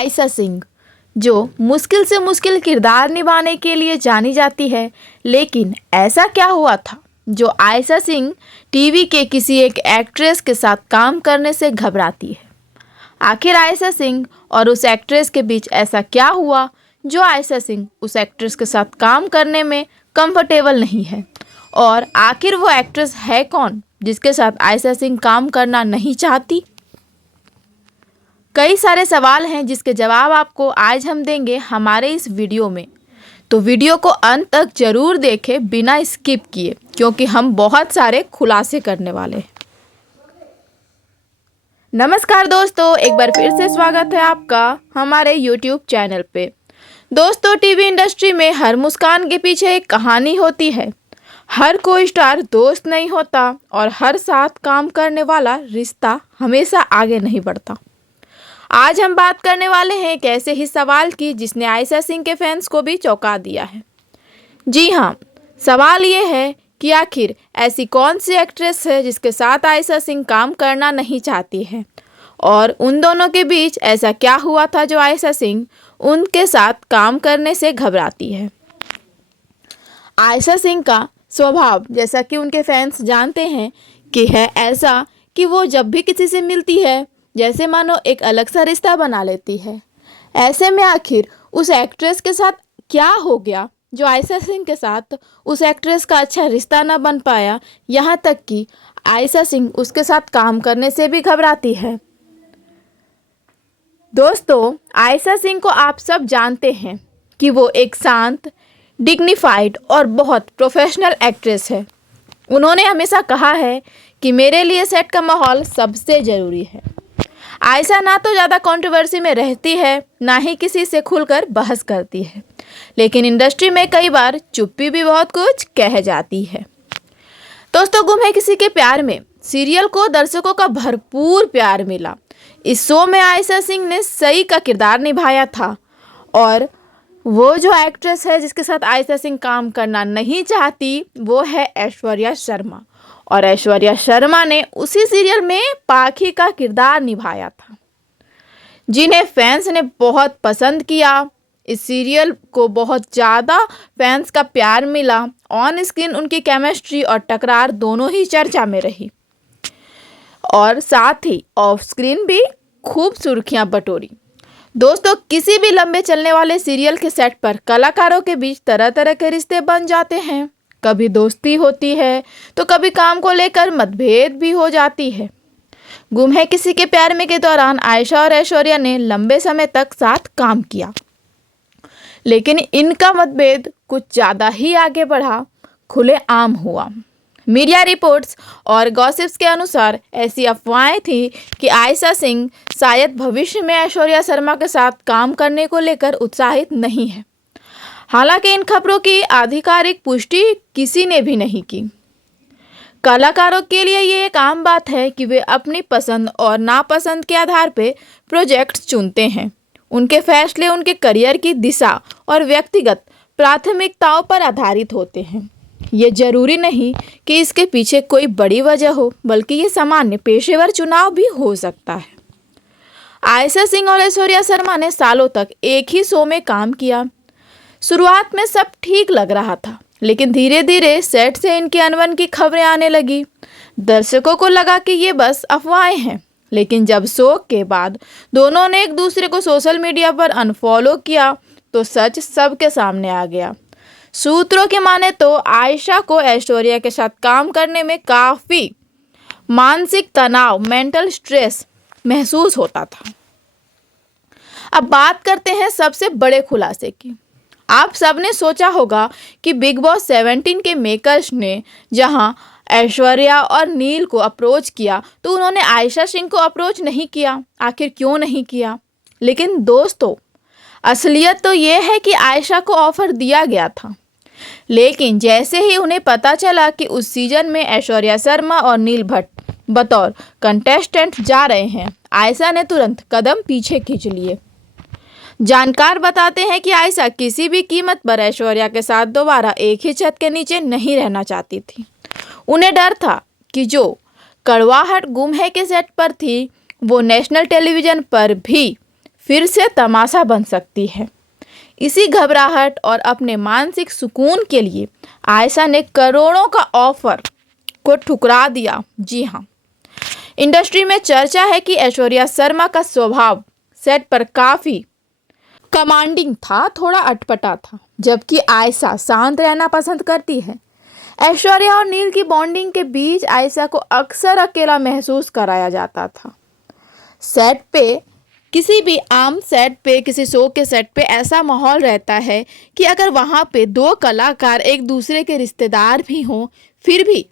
आयशा सिंह, जो मुश्किल से मुश्किल किरदार निभाने के लिए जानी जाती है। लेकिन ऐसा क्या हुआ था जो आयशा सिंह टीवी के किसी एक एक्ट्रेस के साथ काम करने से घबराती है? आखिर आयशा सिंह और उस एक्ट्रेस के बीच ऐसा क्या हुआ जो आयशा सिंह उस एक्ट्रेस के साथ काम करने में कंफर्टेबल नहीं है? और आखिर वो एक्ट्रेस है कौन जिसके साथ आयशा सिंह काम करना नहीं चाहती? कई सारे सवाल हैं जिसके जवाब आपको आज हम देंगे हमारे इस वीडियो में। तो वीडियो को अंत तक जरूर देखें बिना स्किप किए, क्योंकि हम बहुत सारे खुलासे करने वाले हैं। नमस्कार दोस्तों, एक बार फिर से स्वागत है आपका हमारे YouTube चैनल पे। दोस्तों, टीवी इंडस्ट्री में हर मुस्कान के पीछे एक कहानी होती है। हर कोई स्टार दोस्त नहीं होता और हर साथ काम करने वाला रिश्ता हमेशा आगे नहीं बढ़ता। आज हम बात करने वाले हैं एक ऐसे ही सवाल की जिसने आयशा सिंह के फैंस को भी चौंका दिया है। जी हाँ, सवाल ये है कि आखिर ऐसी कौन सी एक्ट्रेस है जिसके साथ आयशा सिंह काम करना नहीं चाहती है, और उन दोनों के बीच ऐसा क्या हुआ था जो आयशा सिंह उनके साथ काम करने से घबराती है। आयशा सिंह का स्वभाव, जैसा कि उनके फैंस जानते हैं, कि है ऐसा कि वो जब भी किसी से मिलती है जैसे मानो एक अलग सा रिश्ता बना लेती है। ऐसे में आखिर उस एक्ट्रेस के साथ क्या हो गया जो आयशा सिंह के साथ उस एक्ट्रेस का अच्छा रिश्ता ना बन पाया, यहाँ तक कि आयशा सिंह उसके साथ काम करने से भी घबराती है। दोस्तों, आयशा सिंह को आप सब जानते हैं कि वो एक शांत, डिग्निफाइड और बहुत प्रोफेशनल एक्ट्रेस है। उन्होंने हमेशा कहा है कि मेरे लिए सेट का माहौल सबसे ज़रूरी है। आयशा ना तो ज़्यादा कंट्रोवर्सी में रहती है, ना ही किसी से खुलकर बहस करती है, लेकिन इंडस्ट्री में कई बार चुप्पी भी बहुत कुछ कह जाती है। दोस्तों, गुम है किसी के प्यार में सीरियल को दर्शकों का भरपूर प्यार मिला। इस शो में आयशा सिंह ने सई का किरदार निभाया था, और वो जो एक्ट्रेस है जिसके साथ आयशा सिंह काम करना नहीं चाहती वो है ऐश्वर्या शर्मा। और ऐश्वर्या शर्मा ने उसी सीरियल में पाखी का किरदार निभाया था, जिन्हें फैंस ने बहुत पसंद किया। इस सीरियल को बहुत ज़्यादा फैंस का प्यार मिला। ऑन स्क्रीन उनकी केमिस्ट्री और टकरार दोनों ही चर्चा में रही, और साथ ही ऑफ स्क्रीन भी खूब सुर्खियां बटोरी। दोस्तों, किसी भी लंबे चलने वाले सीरियल के सेट पर कलाकारों के बीच तरह तरह के रिश्ते बन जाते हैं। कभी दोस्ती होती है तो कभी काम को लेकर मतभेद भी हो जाती है। गुम है किसी के प्यार में के दौरान आयशा और ऐश्वर्या ने लंबे समय तक साथ काम किया, लेकिन इनका मतभेद कुछ ज़्यादा ही आगे बढ़ा, खुलेआम हुआ। मीडिया रिपोर्ट्स और गॉसिप्स के अनुसार ऐसी अफवाहें थी कि आयशा सिंह शायद भविष्य में ऐश्वर्या शर्मा के साथ काम करने को लेकर उत्साहित नहीं है। हालांकि इन खबरों की आधिकारिक पुष्टि किसी ने भी नहीं की। कलाकारों के लिए ये एक आम बात है कि वे अपनी पसंद और नापसंद के आधार पर प्रोजेक्ट्स चुनते हैं। उनके फैसले उनके करियर की दिशा और व्यक्तिगत प्राथमिकताओं पर आधारित होते हैं। ये जरूरी नहीं कि इसके पीछे कोई बड़ी वजह हो, बल्कि ये सामान्य पेशेवर चुनाव भी हो सकता है। आयशा सिंह और ऐश्वर्या शर्मा ने सालों तक एक ही शो में काम किया। शुरुआत में सब ठीक लग रहा था, लेकिन धीरे धीरे सेट से इनके अनबन की खबरें आने लगी। दर्शकों को लगा कि ये बस अफवाहें हैं, लेकिन जब शो के बाद दोनों ने एक दूसरे को सोशल मीडिया पर अनफॉलो किया तो सच सबके सामने आ गया। सूत्रों के माने तो आयशा को ऐश्वर्या के साथ काम करने में काफ़ी मानसिक तनाव, मेंटल स्ट्रेस महसूस होता था। अब बात करते हैं सबसे बड़े खुलासे की। आप सबने सोचा होगा कि बिग बॉस 17 के मेकर्स ने जहां ऐश्वर्या और नील को अप्रोच किया तो उन्होंने आयशा सिंह को अप्रोच नहीं किया। आखिर क्यों नहीं किया? लेकिन दोस्तों, असलियत तो ये है कि आयशा को ऑफर दिया गया था, लेकिन जैसे ही उन्हें पता चला कि उस सीजन में ऐश्वर्या शर्मा और नील भट्ट बतौर कंटेस्टेंट जा रहे हैं, आयशा ने तुरंत कदम पीछे खींच लिए। जानकार बताते हैं कि आयशा किसी भी कीमत पर ऐश्वर्या के साथ दोबारा एक ही छत के नीचे नहीं रहना चाहती थी। उन्हें डर था कि जो कड़वाहट गुम है के सेट पर थी वो नेशनल टेलीविज़न पर भी फिर से तमाशा बन सकती है। इसी घबराहट और अपने मानसिक सुकून के लिए आयशा ने करोड़ों का ऑफर को ठुकरा दिया। जी हाँ, इंडस्ट्री में चर्चा है कि ऐश्वर्या शर्मा का स्वभाव सेट पर काफ़ी कमांडिंग था, थोड़ा अटपटा था, जबकि आयशा शांत रहना पसंद करती है। ऐश्वर्या और नील की बॉन्डिंग के बीच आयशा को अक्सर अकेला महसूस कराया जाता था। सेट पे, किसी भी आम सेट पे, किसी शो के सेट पे ऐसा माहौल रहता है कि अगर वहाँ पे दो कलाकार एक दूसरे के रिश्तेदार भी हों, फिर भी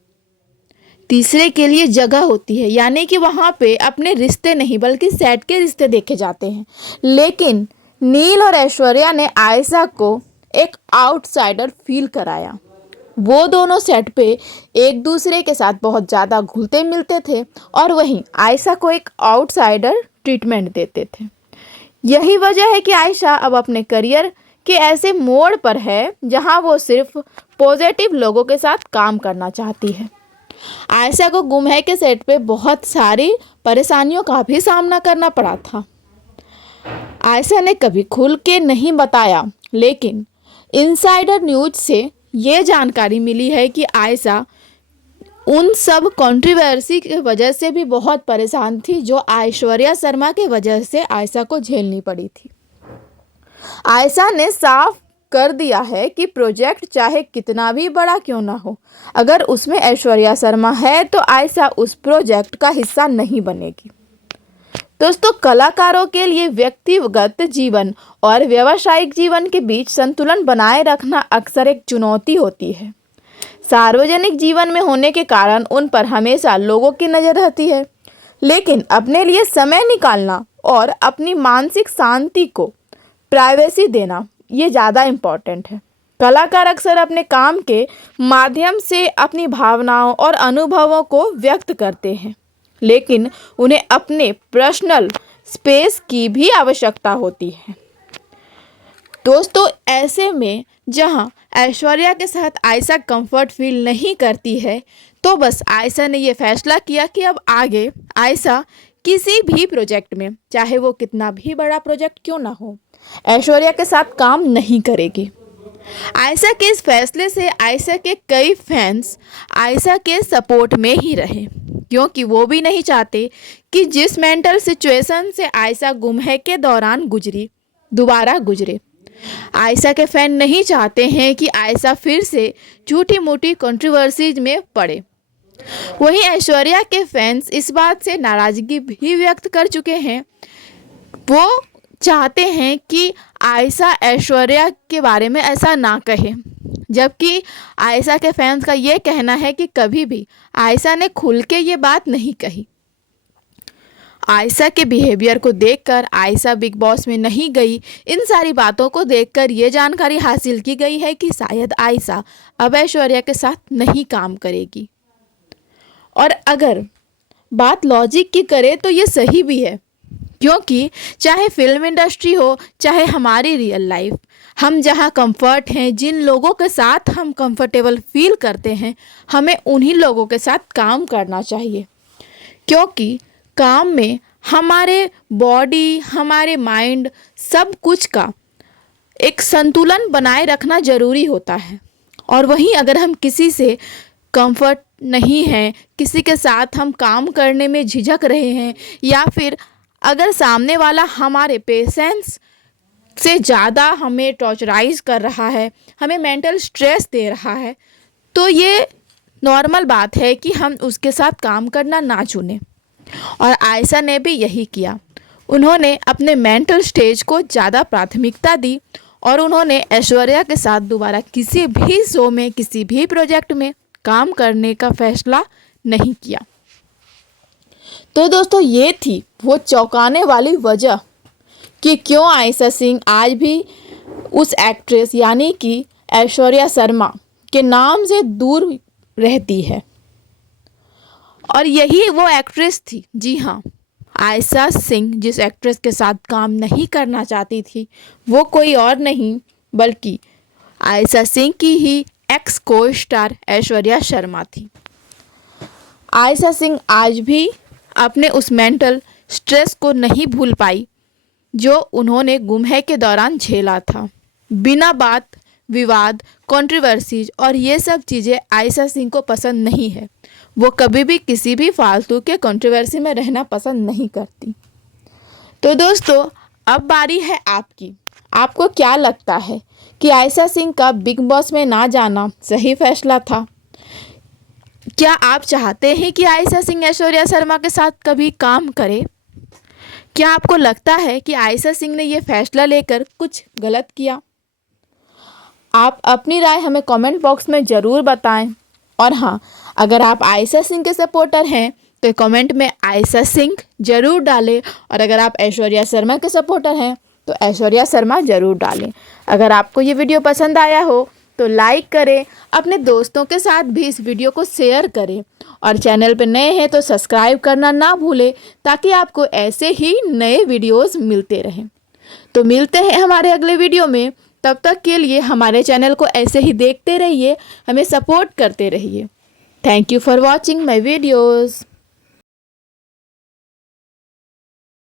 तीसरे के लिए जगह होती है, यानी कि वहाँ पे अपने रिश्ते नहीं बल्कि सेट के रिश्ते देखे जाते हैं। लेकिन नील और ऐश्वर्या ने आयशा को एक आउटसाइडर फील कराया। वो दोनों सेट पे एक दूसरे के साथ बहुत ज़्यादा घुलते मिलते थे और वहीं आयशा को एक आउटसाइडर ट्रीटमेंट देते थे। यही वजह है कि आयशा अब अपने करियर के ऐसे मोड़ पर है जहां वो सिर्फ पॉजिटिव लोगों के साथ काम करना चाहती है। आयशा को गुम है के सेट पे बहुत सारी परेशानियों का भी सामना करना पड़ा था। आयशा ने कभी खुल के नहीं बताया, लेकिन इनसाइडर न्यूज से ये जानकारी मिली है कि आयशा उन सब कंट्रोवर्सी की वजह से भी बहुत परेशान थी जो ऐश्वर्या शर्मा के वजह से आयशा को झेलनी पड़ी थी। आयशा ने साफ कर दिया है कि प्रोजेक्ट चाहे कितना भी बड़ा क्यों ना हो, अगर उसमें ऐश्वर्या शर्मा है तो आयशा उस प्रोजेक्ट का हिस्सा नहीं बनेगी। दोस्तों, कलाकारों के लिए व्यक्तिगत जीवन और व्यावसायिक जीवन के बीच संतुलन बनाए रखना अक्सर एक चुनौती होती है। सार्वजनिक जीवन में होने के कारण उन पर हमेशा लोगों की नज़र रहती है, लेकिन अपने लिए समय निकालना और अपनी मानसिक शांति को प्राइवेसी देना ये ज़्यादा इम्पॉर्टेंट है। कलाकार अक्सर अपने काम के माध्यम से अपनी भावनाओं और अनुभवों को व्यक्त करते हैं, लेकिन उन्हें अपने पर्सनल स्पेस की भी आवश्यकता होती है। दोस्तों, ऐसे में जहां ऐश्वर्या के साथ आयशा कंफर्ट फील नहीं करती है, तो बस आयशा ने ये फैसला किया कि अब आगे आयशा किसी भी प्रोजेक्ट में, चाहे वो कितना भी बड़ा प्रोजेक्ट क्यों ना हो, ऐश्वर्या के साथ काम नहीं करेगी। आयशा के इस फैसले से आयशा के कई फैंस आयशा के सपोर्ट में ही रहे, क्योंकि वो भी नहीं चाहते कि जिस मेंटल सिचुएशन से आयशा गुम है के दौरान गुजरी दोबारा गुजरे। आयशा के फैन नहीं चाहते हैं कि आयशा फिर से झूठी मूठी कंट्रोवर्सीज में पड़े। वहीं ऐश्वर्या के फैंस इस बात से नाराज़गी भी व्यक्त कर चुके हैं। वो चाहते हैं कि आयशा ऐश्वर्या के बारे में ऐसा ना कहे, जबकि आयशा के फैंस का ये कहना है कि कभी भी आयशा ने खुल के ये बात नहीं कही। आयशा के बिहेवियर को देखकर आयशा बिग बॉस में नहीं गई। इन सारी बातों को देखकर ये जानकारी हासिल की गई है कि शायद आयशा अब ऐश्वर्या के साथ नहीं काम करेगी। और अगर बात लॉजिक की करे तो ये सही भी है, क्योंकि चाहे फिल्म इंडस्ट्री हो, चाहे हमारी रियल लाइफ, हम जहाँ कंफर्ट हैं, जिन लोगों के साथ हम कंफर्टेबल फील करते हैं, हमें उन्हीं लोगों के साथ काम करना चाहिए, क्योंकि काम में हमारे बॉडी, हमारे माइंड, सब कुछ का एक संतुलन बनाए रखना ज़रूरी होता है। और वहीं अगर हम किसी से कंफर्ट नहीं हैं, किसी के साथ हम काम करने में झिझक रहे हैं, या फिर अगर सामने वाला हमारे पेशेंस से ज़्यादा हमें टॉर्चराइज कर रहा है, हमें मेंटल स्ट्रेस दे रहा है, तो ये नॉर्मल बात है कि हम उसके साथ काम करना ना चुनें। और आयशा ने भी यही किया। उन्होंने अपने मेंटल स्टेज को ज़्यादा प्राथमिकता दी और उन्होंने ऐश्वर्या के साथ दोबारा किसी भी शो में, किसी भी प्रोजेक्ट में काम करने का फैसला नहीं किया। तो दोस्तों, ये थी वो चौंकाने वाली वजह कि क्यों आयशा सिंह आज भी उस एक्ट्रेस यानी कि ऐश्वर्या शर्मा के नाम से दूर रहती है। और यही वो एक्ट्रेस थी, जी हाँ, आयशा सिंह जिस एक्ट्रेस के साथ काम नहीं करना चाहती थी, वो कोई और नहीं बल्कि आयशा सिंह की ही एक्स को स्टार ऐश्वर्या शर्मा थी। आयशा सिंह आज भी अपने उस मेंटल स्ट्रेस को नहीं भूल पाई जो उन्होंने गुमहे के दौरान झेला था। बिना बात विवाद, कंट्रोवर्सीज और ये सब चीज़ें आयशा सिंह को पसंद नहीं है। वो कभी भी किसी भी फालतू के कंट्रोवर्सी में रहना पसंद नहीं करती। तो दोस्तों, अब बारी है आपकी। आपको क्या लगता है कि आयशा सिंह का बिग बॉस में ना जाना सही फैसला था? क्या आप चाहते हैं कि आयशा सिंह ऐश्वर्या शर्मा के साथ कभी काम करे? क्या आपको लगता है कि आयशा सिंह ने ये फैसला लेकर कुछ गलत किया? आप अपनी राय हमें कमेंट बॉक्स में ज़रूर बताएं। और हाँ, अगर आप आयशा सिंह के सपोर्टर हैं तो कमेंट में आयशा सिंह ज़रूर डालें, और अगर आप ऐश्वर्या शर्मा के सपोर्टर हैं तो ऐश्वर्या शर्मा ज़रूर डालें। अगर आपको ये वीडियो पसंद आया हो तो लाइक करें, अपने दोस्तों के साथ भी इस वीडियो को शेयर करें, और चैनल पर नए हैं तो सब्सक्राइब करना ना भूलें, ताकि आपको ऐसे ही नए वीडियोस मिलते रहें। तो मिलते हैं हमारे अगले वीडियो में। तब तक के लिए हमारे चैनल को ऐसे ही देखते रहिए, हमें सपोर्ट करते रहिए। Thank you for watching my videos.